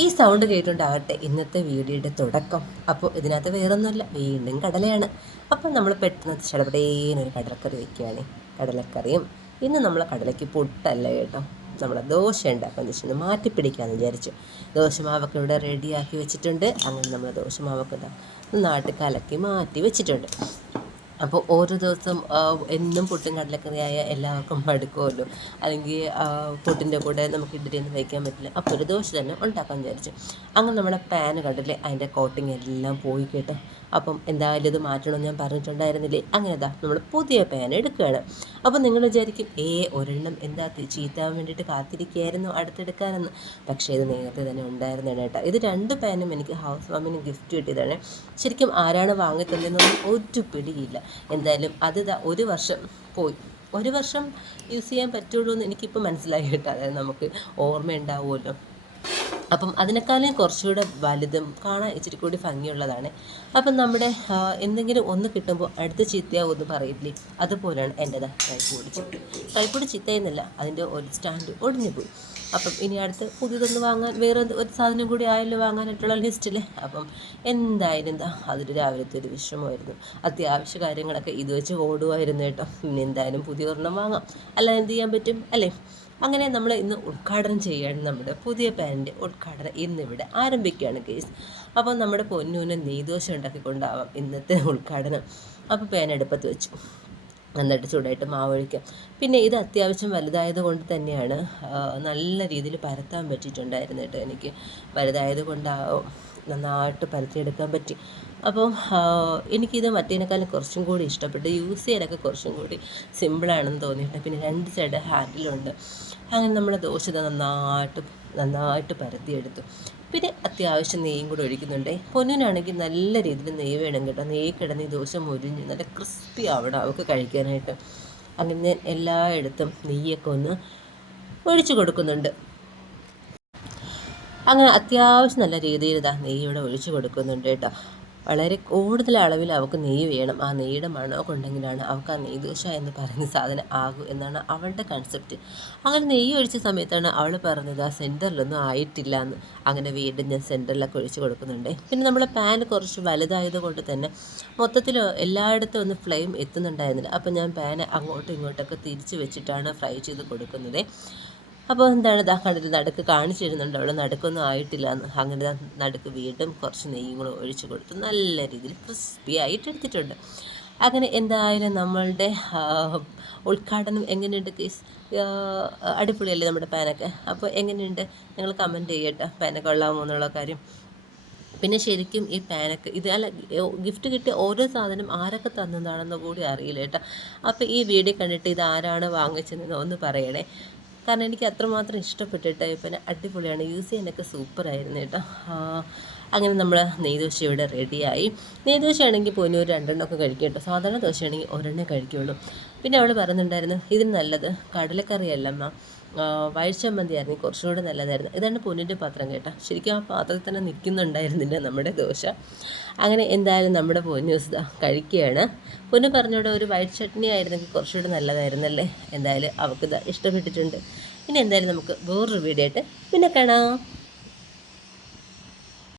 ഈ സൗണ്ട് കേട്ടുകൊണ്ടാകട്ടെ ഇന്നത്തെ വീഡിയോയുടെ തുടക്കം. അപ്പോൾ ഇതിനകത്ത് വേറൊന്നുമല്ല, വീണ്ടും കടലയാണ്. അപ്പം നമ്മൾ പെട്ടെന്ന് ചടപടേന്നൊരു കടലക്കറി വയ്ക്കുകയാണ്. കടലക്കറിയും ഇന്ന് നമ്മൾ കടലയ്ക്ക് പുട്ടല്ല കേട്ടോ, നമ്മളെ ദോശ ഉണ്ടാക്കാൻ വെച്ചിട്ട് മാറ്റിപ്പിടിക്കാമെന്ന് വിചാരിച്ചു. ദോശമാവൊക്കെ ഇവിടെ റെഡിയാക്കി വെച്ചിട്ടുണ്ട്. അങ്ങനെ നമ്മൾ ദോശമാവൊക്കെ നാട്ടിൽ കലക്കി മാറ്റി വെച്ചിട്ടുണ്ട്. അപ്പോൾ ഓരോ ദിവസം എന്നും പുട്ടും കടലക്കറിയായ എല്ലാവർക്കും മടുക്കുമല്ലോ, അല്ലെങ്കിൽ പുട്ടിൻ്റെ കൂടെ നമുക്ക് ഇഡ്ഡലിയൊന്നും കഴിക്കാൻ പറ്റില്ല. അപ്പോൾ ഒരു ദോശ തന്നെ ഉണ്ടാക്കാൻ വിചാരിച്ചു. അങ്ങനെ നമ്മുടെ പാൻ കണ്ടില്ലേ, അതിൻ്റെ കോട്ടിങ് എല്ലാം പോയി കേട്ടോ. അപ്പം എന്തായാലും ഇത് മാറ്റണമെന്ന് ഞാൻ പറഞ്ഞിട്ടുണ്ടായിരുന്നില്ലേ. അങ്ങനെ നമ്മൾ പുതിയ പാൻ എടുക്കുകയാണ്. അപ്പം നിങ്ങൾ വിചാരിക്കും ഒരെണ്ണം എന്താ ചീത്താൻ വേണ്ടിയിട്ട് കാത്തിരിക്കുകയായിരുന്നു അടുത്തെടുക്കാനെന്ന്. പക്ഷേ ഇത് നേരത്തെ തന്നെ ഉണ്ടായിരുന്നതാണ് കേട്ടോ. ഇത് 2 പാനും എനിക്ക് ഹൗസ് വാമിന് ഗിഫ്റ്റ് കിട്ടിയതാണ്. ശരിക്കും ആരാണ് വാങ്ങി തന്നതെന്നൊന്നും ഒരു പിടിയില്ല. എന്തായാലും അത് 1 വർഷം പോയി. 1 വർഷം യൂസ് ചെയ്യാൻ പറ്റുള്ളൂ എന്ന് എനിക്കിപ്പോൾ മനസ്സിലായി കേട്ടോ. അതായത് നമുക്ക് ഓർമ്മയുണ്ടാവുമല്ലോ. അപ്പം അതിനേക്കാളും കുറച്ചുകൂടെ വലുതും കാണാൻ ഇച്ചിരി കൂടി ഭംഗിയുള്ളതാണ്. അപ്പം നമ്മുടെ എന്തെങ്കിലും ഒന്ന് കിട്ടുമ്പോൾ അടുത്ത് ചീത്തയാവുമെന്ന് പറയില്ലേ, അതുപോലെയാണ് എൻ്റെതാ ട്രൈപോഡ് ചീത്തയെന്നല്ല, അതിൻ്റെ ഒരു സ്റ്റാൻഡ് ഒടിഞ്ഞു പോയി. അപ്പം ഇനി അടുത്ത് പുതിയതൊന്ന് വാങ്ങാൻ വേറെ ഒരു സാധനം കൂടി ആയല്ലോ വാങ്ങാനായിട്ടുള്ള ലിസ്റ്റിൽ. അപ്പം എന്തായാലും അതൊരു രാവിലത്തെ ഒരു വിഷമമായിരുന്നു. അത്യാവശ്യ കാര്യങ്ങളൊക്കെ ഇത് വെച്ച് ഓടുമായിരുന്നു കേട്ടോ. ഇനി എന്തായാലും പുതിയ ഒരെണ്ണം വാങ്ങാം, അല്ല എന്ത് ചെയ്യാൻ പറ്റും അല്ലേ. അങ്ങനെ നമ്മൾ ഇന്ന് ഉദ്ഘാടനം ചെയ്യുകയാണ്. നമ്മുടെ പുതിയ പാനിൻ്റെ ഉദ്ഘാടനം ഇന്നിവിടെ ആരംഭിക്കുകയാണ് കേസ്. അപ്പോൾ നമ്മുടെ പൊന്നൂന് നെയ്ദോശ ഉണ്ടാക്കിക്കൊണ്ടാവാം ഇന്നത്തെ ഉദ്ഘാടനം. അപ്പോൾ പാൻ അടുപ്പത്ത് വെച്ചു, എന്നിട്ട് ചൂടായിട്ട് മാവൊഴിക്കാം. പിന്നെ ഇത് അത്യാവശ്യം വലുതായത് കൊണ്ട് തന്നെയാണ് നല്ല രീതിയിൽ പരത്താൻ പറ്റിയിട്ടുണ്ടായിരുന്നു കേട്ടോ. എനിക്ക് വലുതായത് കൊണ്ടാവും നന്നായിട്ട് പരത്തിയെടുക്കാൻ പറ്റി. അപ്പം എനിക്കിത് മറ്റേതിനേക്കാളും കുറച്ചും കൂടി ഇഷ്ടപ്പെട്ടു. യൂസ് ചെയ്യാനൊക്കെ കുറച്ചും കൂടി സിമ്പിളാണെന്ന് തോന്നിയിട്ടുണ്ട്. പിന്നെ 2 സൈഡ് ഹാൻഡിലുണ്ട്. അങ്ങനെ നമ്മുടെ ദോശ നന്നായിട്ട് പരത്തിയെടുത്തു. പിന്നെ അത്യാവശ്യം നെയ്യും കൂടെ ഒഴിക്കുന്നുണ്ട്. പൊന്നിനാണെങ്കിൽ നല്ല രീതിയിൽ നെയ്യ് വേണം കേട്ടോ. നെയ്യ് കിടന്ന് ഈ ദോശ മുരിഞ്ഞ് നല്ല ക്രിസ്പി ആവണം അവൾക്ക് കഴിക്കാനായിട്ട്. അങ്ങനെ ഞാൻ എല്ലായിടത്തും നെയ്യൊക്കെ ഒന്ന് ഒഴിച്ചു കൊടുക്കുന്നുണ്ട്. അങ്ങനെ അത്യാവശ്യം നല്ല രീതിയിൽ നെയ്യ് ഇവിടെ ഒഴിച്ചു കൊടുക്കുന്നുണ്ട് കേട്ടോ. വളരെ കൂടുതൽ അളവിൽ അവൾക്ക് നെയ്യ് വേണം. ആ നെയ്യുടെ മണമൊക്കെ ഉണ്ടെങ്കിലാണ് അവൾക്ക് ആ നെയ്ദോശ എന്ന് പറയുന്ന സാധനം ആകും എന്നാണ് അവളുടെ കൺസെപ്റ്റ്. അങ്ങനെ നെയ്യ് ഒഴിച്ച സമയത്താണ് അവൾ പറഞ്ഞത് ആ സെൻറ്ററിലൊന്നും ആയിട്ടില്ല എന്ന്. അങ്ങനെ വീണ്ടും ഞാൻ സെൻറ്ററിലൊക്കെ ഒഴിച്ച് കൊടുക്കുന്നുണ്ട്. പിന്നെ നമ്മൾ പാൻ കുറച്ച് വലുതായത് കൊണ്ട് തന്നെ മൊത്തത്തിൽ എല്ലായിടത്തും ഒന്ന് ഫ്ലെയിം എത്തുന്നുണ്ടായിരുന്നില്ല. അപ്പോൾ ഞാൻ പാൻ അങ്ങോട്ടും ഇങ്ങോട്ടൊക്കെ തിരിച്ച് വെച്ചിട്ടാണ് ഫ്രൈ ചെയ്ത് കൊടുക്കുന്നത്. അപ്പോൾ എന്താണ് കണ്ടിട്ട് നടുക്ക് കാണിച്ചു തരുന്നുണ്ട്, അവിടെ നടുക്കൊന്നും ആയിട്ടില്ല എന്ന്. അങ്ങനെ നടുക്ക് വീണ്ടും കുറച്ച് നെയ്യും കൂടെ ഒഴിച്ച് കൊടുത്ത് നല്ല രീതിയിൽ ക്രിസ്പി ആയിട്ട് എടുത്തിട്ടുണ്ട്. അങ്ങനെ എന്തായാലും നമ്മളുടെ ഉദ്ഘാടനം എങ്ങനെയുണ്ട് കേസ്? അടിപൊളിയല്ലേ നമ്മുടെ പാനൊക്കെ? അപ്പോൾ എങ്ങനെയുണ്ട് നിങ്ങൾ കമൻറ്റ് ചെയ്യട്ടോ, പാനൊക്കെ കൊള്ളാമോ എന്നുള്ള കാര്യം. പിന്നെ ശരിക്കും ഈ പാനൊക്കെ ഇത് അല്ല, ഗിഫ്റ്റ് കിട്ടിയ ഓരോ സാധനം ആരൊക്കെ തന്നതാണെന്ന് കൂടി അറിയില്ല കേട്ടോ. അപ്പോൾ ഈ വീഡിയോ കണ്ടിട്ട് ഇത് ആരാണ് വാങ്ങിച്ചതെന്ന് ഒന്ന് പറയണേ. കാരണം എനിക്ക് അത്രമാത്രം ഇഷ്ടപ്പെട്ടിട്ട് പിന്നെ അടിപൊളിയാണ്, യൂസ് ചെയ്യാനൊക്കെ സൂപ്പറായിരുന്നു കേട്ടോ. അങ്ങനെ നമ്മൾ നെയ്ദോശ ഇവിടെ റെഡിയായി. നെയ്ദോശയാണെങ്കിൽ പോലും ഒരു 2 എണ്ണമൊക്കെ കഴിക്കും കേട്ടോ. സാധാരണ ദോശയാണെങ്കിൽ ഒരെണ്ണേ കഴിക്കുകയുള്ളൂ. പിന്നെ അവൾ പറയുന്നുണ്ടായിരുന്നു ഇതിന് നല്ലത് കടലക്കറിയല്ലമ്മ, വഴിച്ചമ്മന്തി ആയിരുന്നു കുറച്ചുകൂടെ നല്ലതായിരുന്നു. ഇതാണ് പൊന്നിൻ്റെ പാത്രം കേട്ടോ. ശരിക്കും ആ പാത്രത്തിൽ തന്നെ നിൽക്കുന്നുണ്ടായിരുന്നില്ല നമ്മുടെ ദോശ. അങ്ങനെ എന്തായാലും നമ്മുടെ പൊന്നൂസ് കഴിക്കുകയാണ്. പൊന്നു പറഞ്ഞോടെ ഒരു വൈറ്റ് ചട്നി ആയിരുന്നെങ്കിൽ കുറച്ചുകൂടെ നല്ലതായിരുന്നല്ലേ. എന്തായാലും അവൾക്ക് ഇഷ്ടപ്പെട്ടിട്ടുണ്ട്. ഇനി എന്തായാലും നമുക്ക് വേറൊരു വീഡിയോ ആയിട്ട് പിന്നെ കാണാം.